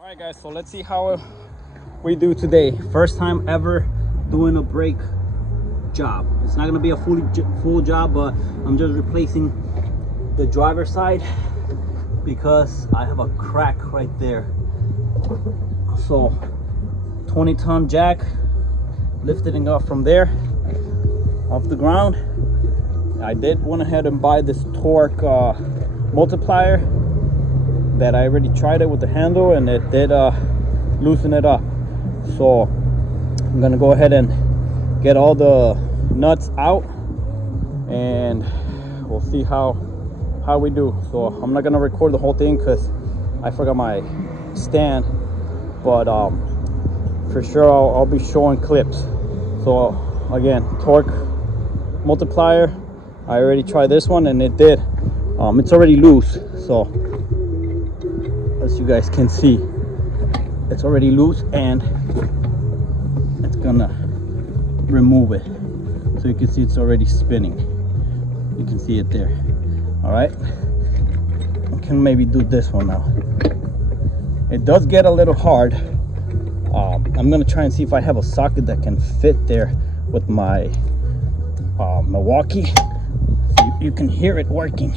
All right, guys, so let's see how we do today. First time ever doing a brake job. It's not gonna be a full job, but I'm just replacing the driver's side because I have a crack right there. So 20-ton jack, lifted it up from there off the ground. I did went ahead and buy this torque multiplier that I already tried it with the handle, and it did loosen it up. So I'm gonna go ahead and get all the nuts out and we'll see how we do. So I'm not gonna record the whole thing because I forgot my stand, but for sure I'll be showing clips. So again, torque multiplier, I already tried this one and it did it's already loose. So as you guys can see, it's already loose and it's gonna remove it. So you can see it's already spinning. You can see it there. All right, we can maybe do this one now. It does get a little hard. I'm gonna try and see if I have a socket that can fit there with my Milwaukee. So you can hear it working.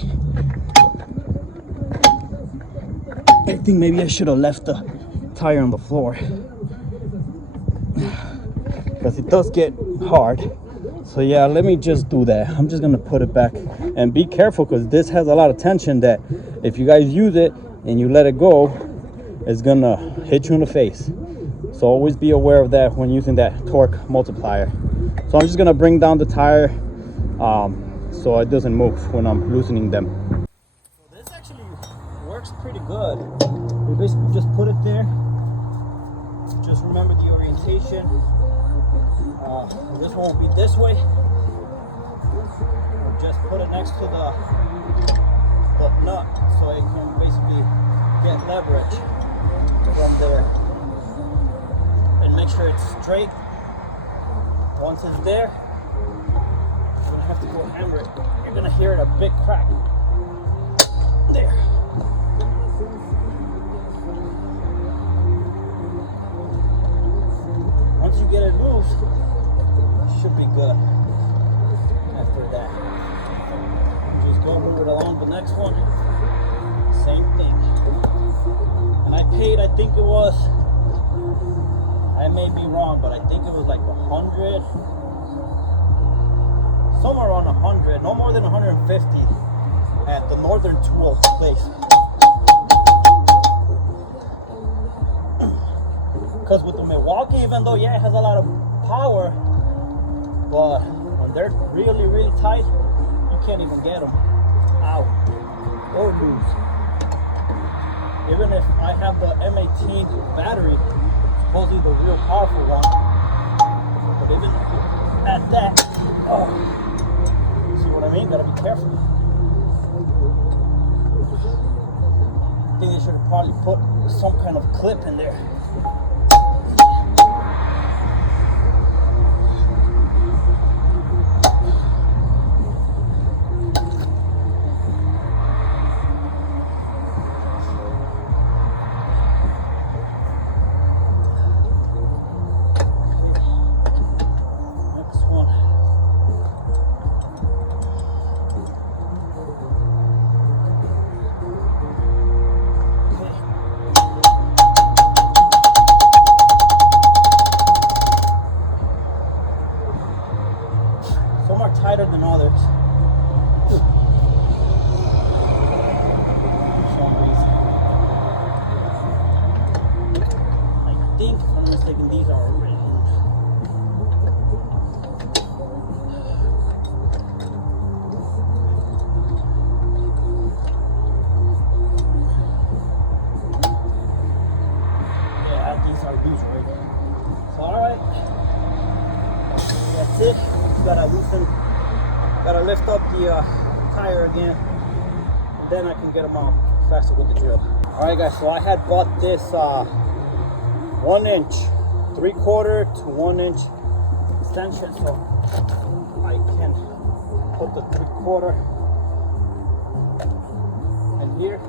I think maybe I should have left the tire on the floor because it does get hard. So yeah, let me just do that. I'm just gonna put it back and be careful because this has a lot of tension that if you guys use it and you let it go, it's gonna hit you in the face. So always be aware of that when using that torque multiplier. So I'm just gonna bring down the tire so it doesn't move when I'm loosening them. So this actually works pretty good. You basically just put it there. Just remember the orientation. This one will be this way. Just put it next to the nut so it can basically get leverage from there. And make sure it's straight. Once it's there, you're gonna have to go hammer it. You're gonna hear it a big crack. There. Once you get it loose, it should be good. After that, just go move it along the next one. Same thing. And I paid, I think it was, I may be wrong, but I think it was like 100, somewhere around 100, no more than 150 at the Northern Tool place. Because with the Milwaukee, even though yeah, it has a lot of power, but when they're really, really tight, you can't even get them out or loose. Even if I have the M18 battery, supposedly the real powerful one, but even at that, see what I mean? Gotta be careful. I think they should have probably put some kind of clip in there. Some are tighter than others. For some reason. I think, if I'm not mistaken, these are already loose. Yeah, these are loose already. So, alright. That's it. Gotta lift up the tire again, and then I can get them out faster with the drill. All right, guys. So I had bought this 1 inch, 3/4 to 1 inch extension, so I can put the 3/4 in here.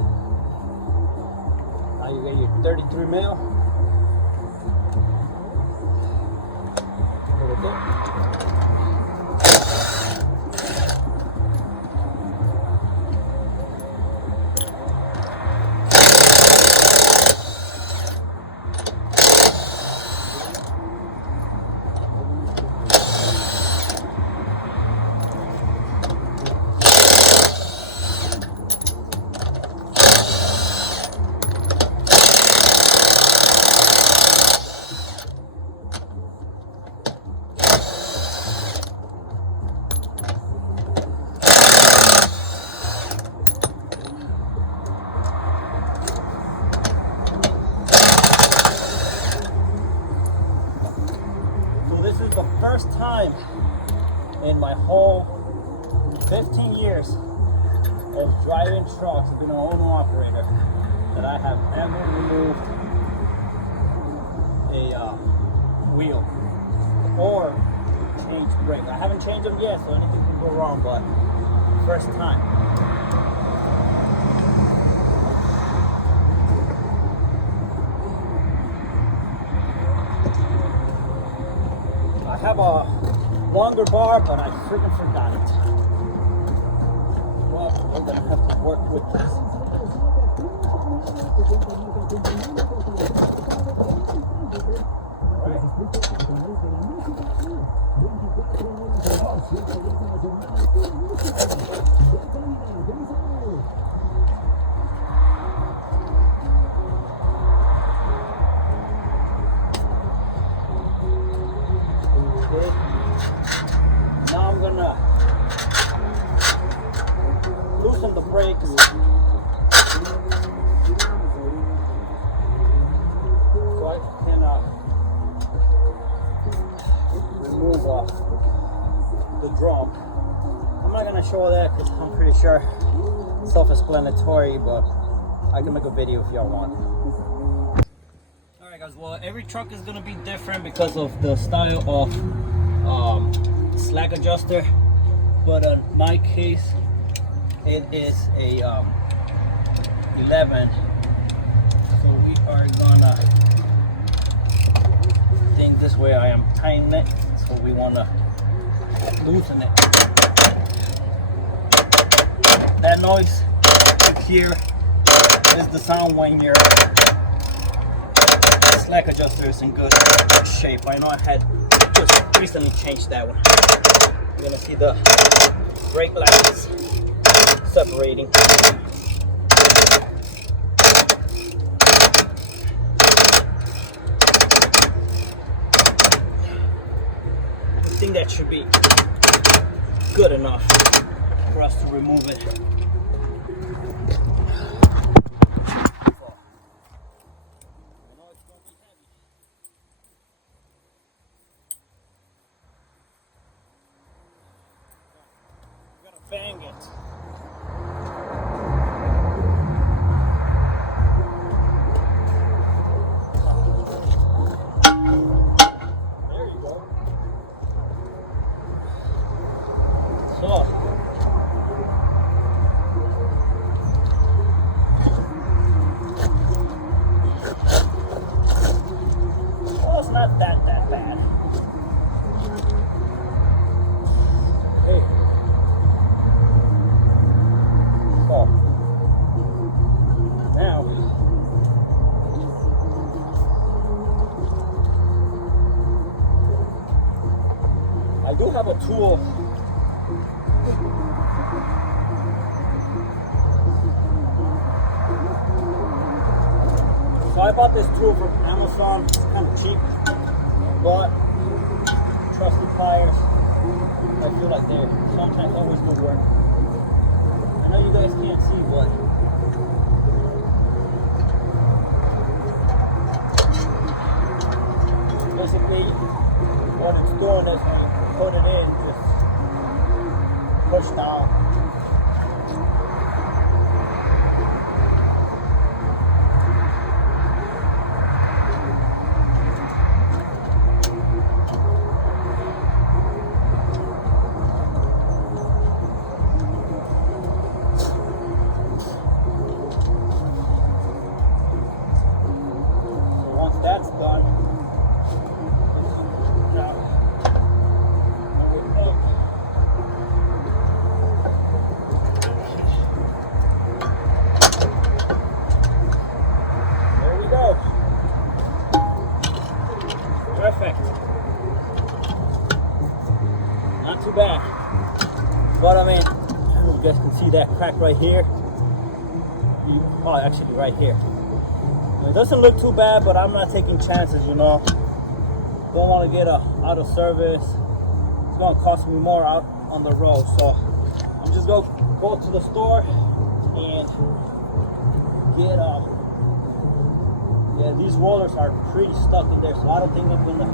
I you get your 33 mil. There we go. First time in my whole 15 years of driving trucks, being an owner operator, that I have ever removed a wheel or changed brakes. I haven't changed them yet, so anything can go wrong, but first time. I have a longer bar, but I freaking forgot it. Well, we're gonna have to work with this. Now I'm gonna loosen the brakes. So I can remove the drum. I'm not gonna show that because I'm pretty sure it's self-explanatory, but I can make a video if y'all want. Alright guys, well every truck is gonna be different because of the style of slack adjuster, but in my case it is a 11, so we are gonna think this way. I am tightening it, so we want to loosen it. That noise you hear is the sound when your slack adjuster is in good shape. I know I had just recently changed that one. You're gonna see the brake lines separating. I think that should be good enough for us to remove it. Bang it. There you go. So well, it's not that bad. Hey. Now, I do have a tool. So I bought this tool from Amazon. It's kind of cheap, but trusted pliers. I feel like they sometimes always do work. I know you guys can't see, but basically what it's doing is when you put it in, just push down. crack right here. Oh, actually right here. It doesn't look too bad, but I'm not taking chances, you know. Don't want to get out of service. It's gonna cost me more out on the road, so I'm just gonna go to the store and get yeah, these rollers are pretty stuck in there, so I don't think I'm gonna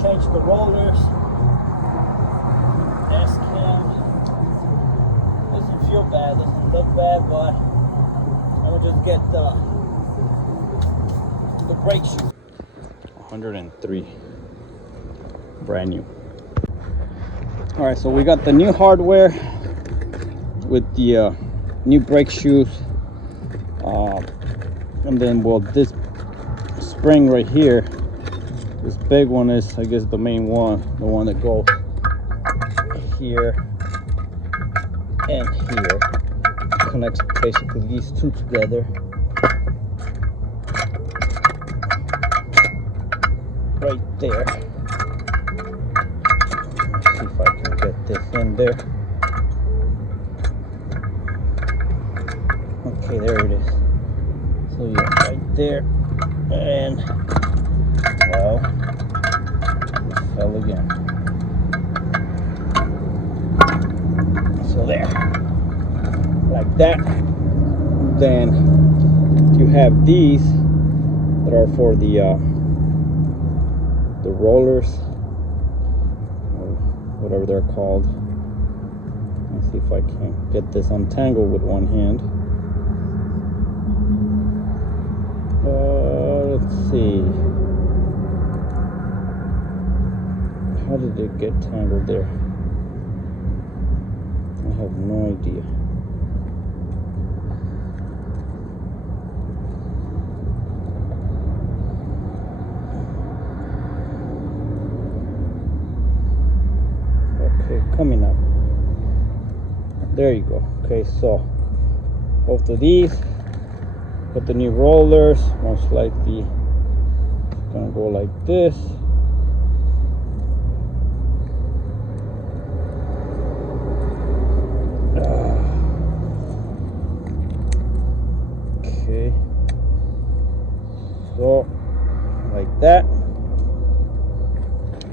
change the rollers. This cam doesn't feel bad, doesn't look bad, but I'm gonna just get the brake shoe. 103, brand new. All right, so we got the new hardware with the new brake shoes, and then well, this spring right here, this big one is, I guess, the main one, the one that goes here and here, connects basically these two together. Right there. Let's see if I can get this in there. Okay, there it is. So yeah, right there. And well, it fell again. So there. Like that. Then you have these that are for the rollers, or whatever they're called. Let's see if I can get this untangled with one hand. Let's see. How did it get tangled there? I have no idea. Coming up. There you go. Okay, so both of these, put the new rollers, most likely gonna go like this. Okay, so like that,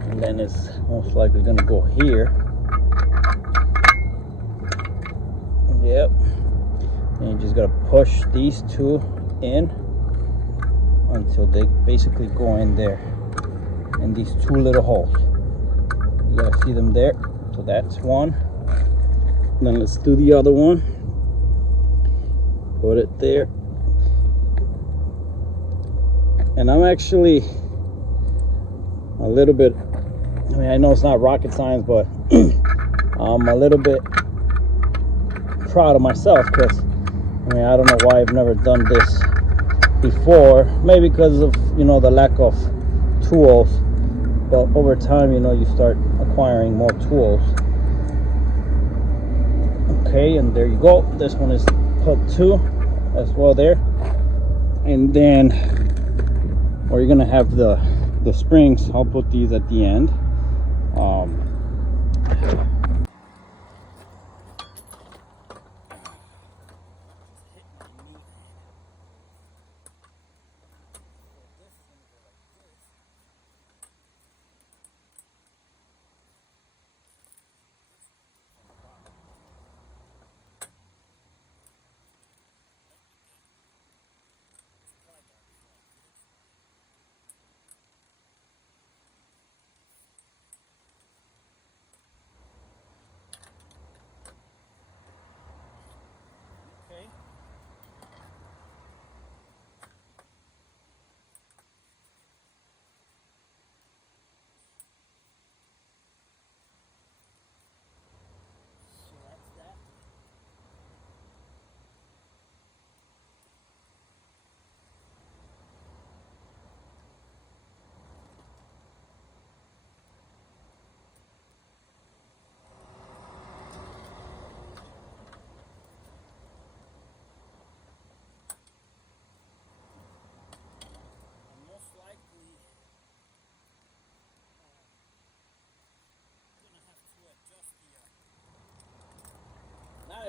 and then it's most likely gonna go here. Yep. And you just gotta push these two in until they basically go in there, in these two little holes. You gotta see them there. So that's one. Then let's do the other one. Put it there. And I'm actually a little bit, I mean, I know it's not rocket science, but I'm a little bit proud of myself, because I mean, I don't know why I've never done this before. Maybe because of, you know, the lack of tools, but over time, you know, you start acquiring more tools. Okay, and there you go. This one is put 2 as well there. And then or you're gonna have the springs. I'll put these at the end.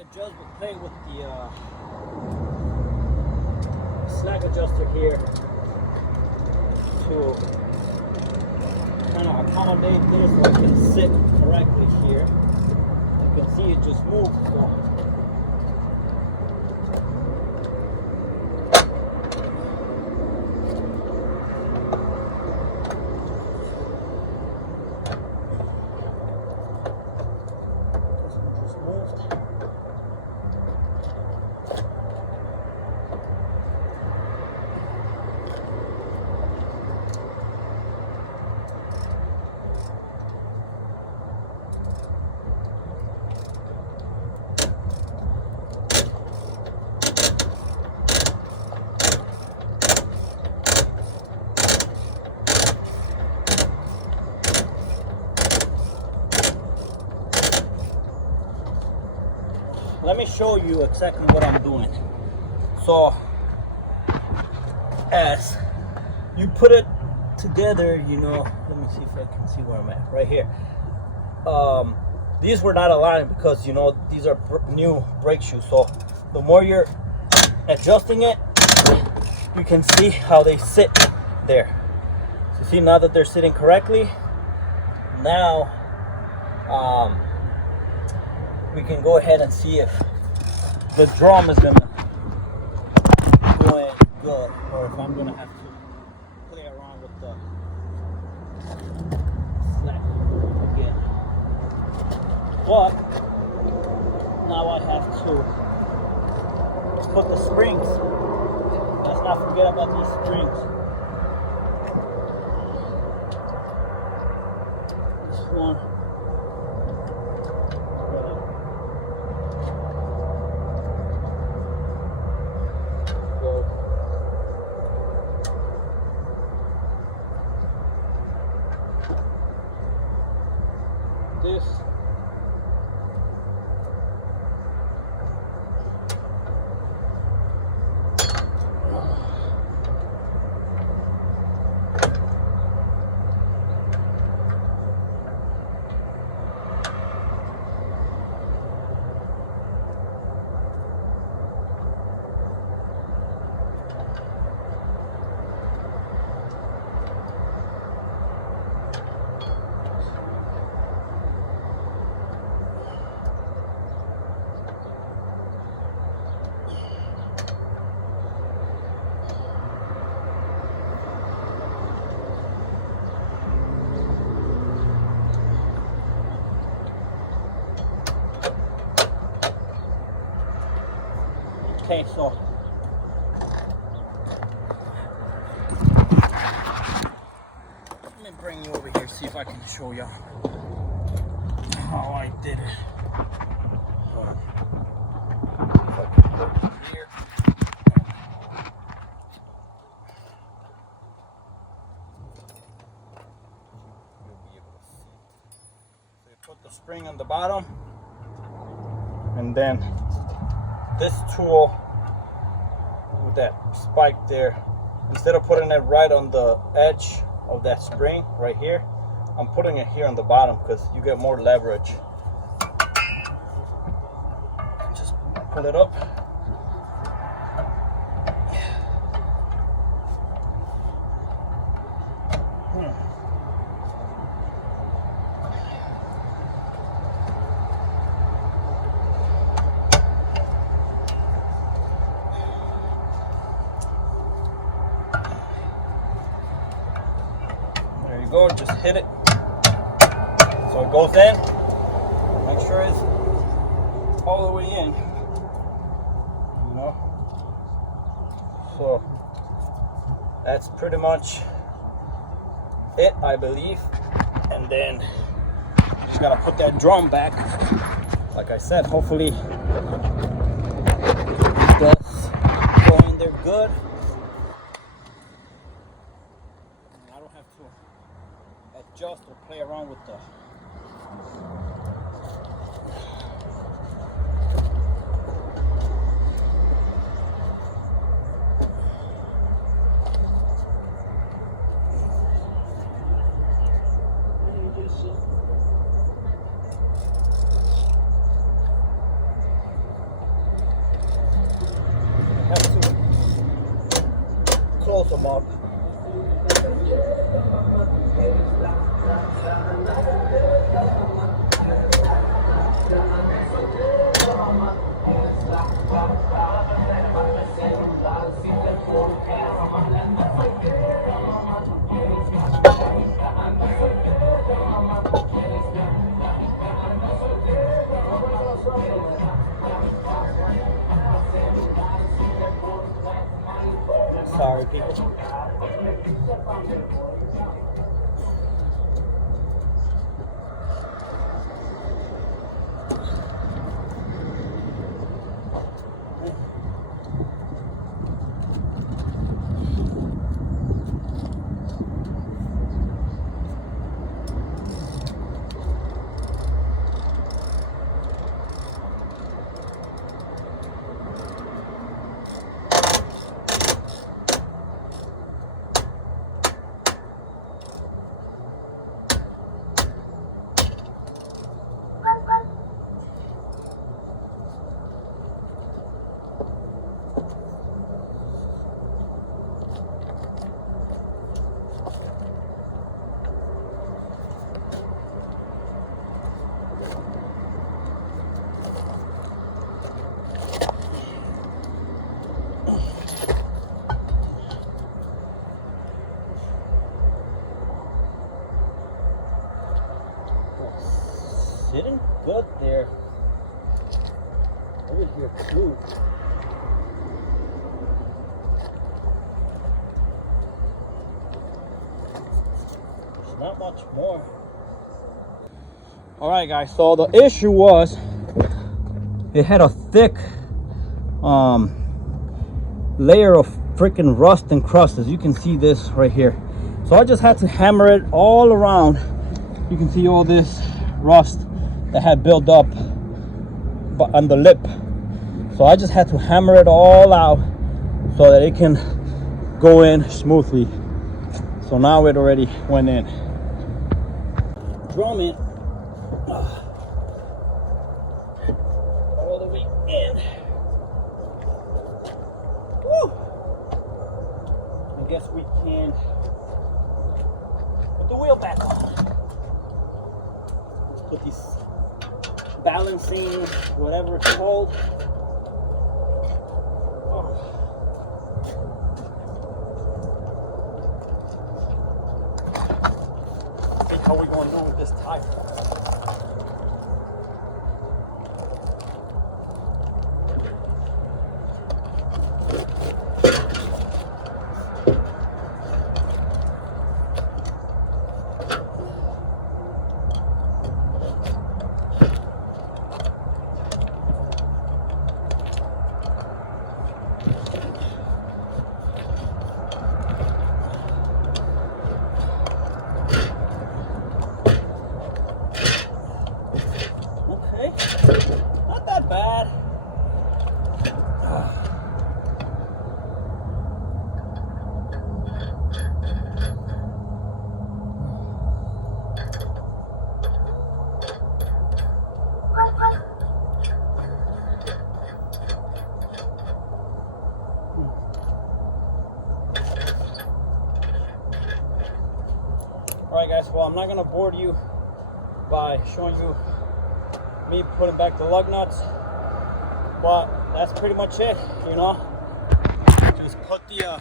adjust, play with the slack adjuster here to kind of accommodate this so I can sit correctly here. You can see it just moved. So let me show you exactly what I'm doing. So as you put it together, you know, let me see if I can see where I'm at, right here. These were not aligned because, you know, these are new brake shoes. So the more you're adjusting it, you can see how they sit there. So see, now that they're sitting correctly, now we can go ahead and see if the drum is gonna go in good, or if I'm gonna have to play around with the slack again. But now I have to put the springs. Let's not forget about these springs. This one. This okay, so let me bring you over here, see if I can show you how I did it. If I can put it here. You'll be able to see. So you put the spring on the bottom, and then this tool with that spike there, instead of putting it right on the edge of that spring right here, I'm putting it here on the bottom because you get more leverage. Just pull it up. Go, just hit it so it goes in. Make sure it's all the way in, you know. So that's pretty much it, I believe. And then just gotta put that drum back. Like I said, hopefully it does go in there good. I don't have to adjust or play around with the close them up. Sorry, people. Sitting good there. Over here too. There's not much more. All right, guys. So the issue was it had a thick layer of freaking rust and crust, as you can see this right here. So I just had to hammer it all around. You can see all this rust that had built up on the lip. So I just had to hammer it all out so that it can go in smoothly. So now it already went in. Drum it all the way in. Woo! I guess we can put the wheel back on. Let's put these balancing, whatever it's called. See how we gonna do with this tire. Not that bad. Alright guys, well I'm not gonna bore you by showing you me putting back the lug nuts, but that's pretty much it, you know. Just put the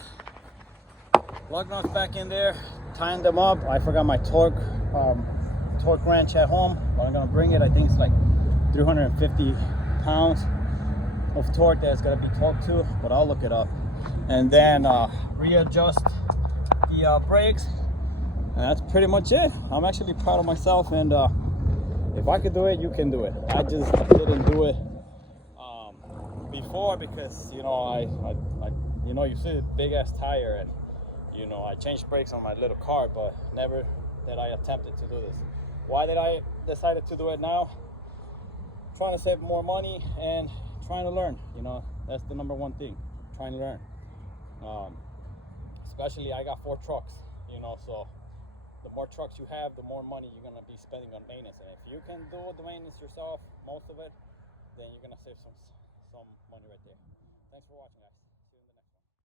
lug nuts back in there, tying them up. I forgot my torque wrench at home, but I'm gonna bring it. I think it's like 350 pounds of torque that's gonna be torqued to, but I'll look it up. And then readjust the brakes, and that's pretty much it. I'm actually proud of myself, and if I could do it, you can do it. I just didn't do it before because, you know, I you know, you see a big ass tire, and you know, I changed brakes on my little car, but never did I attempted to do this. Why did I decided to do it now? Trying to save more money and trying to learn. You know, that's the number one thing. Trying to learn. Especially I got 4 trucks. You know, so the more trucks you have, the more money you're gonna be spending on maintenance. And if you can do the maintenance yourself, most of it, then you're gonna save some money right there. Thanks for watching, guys.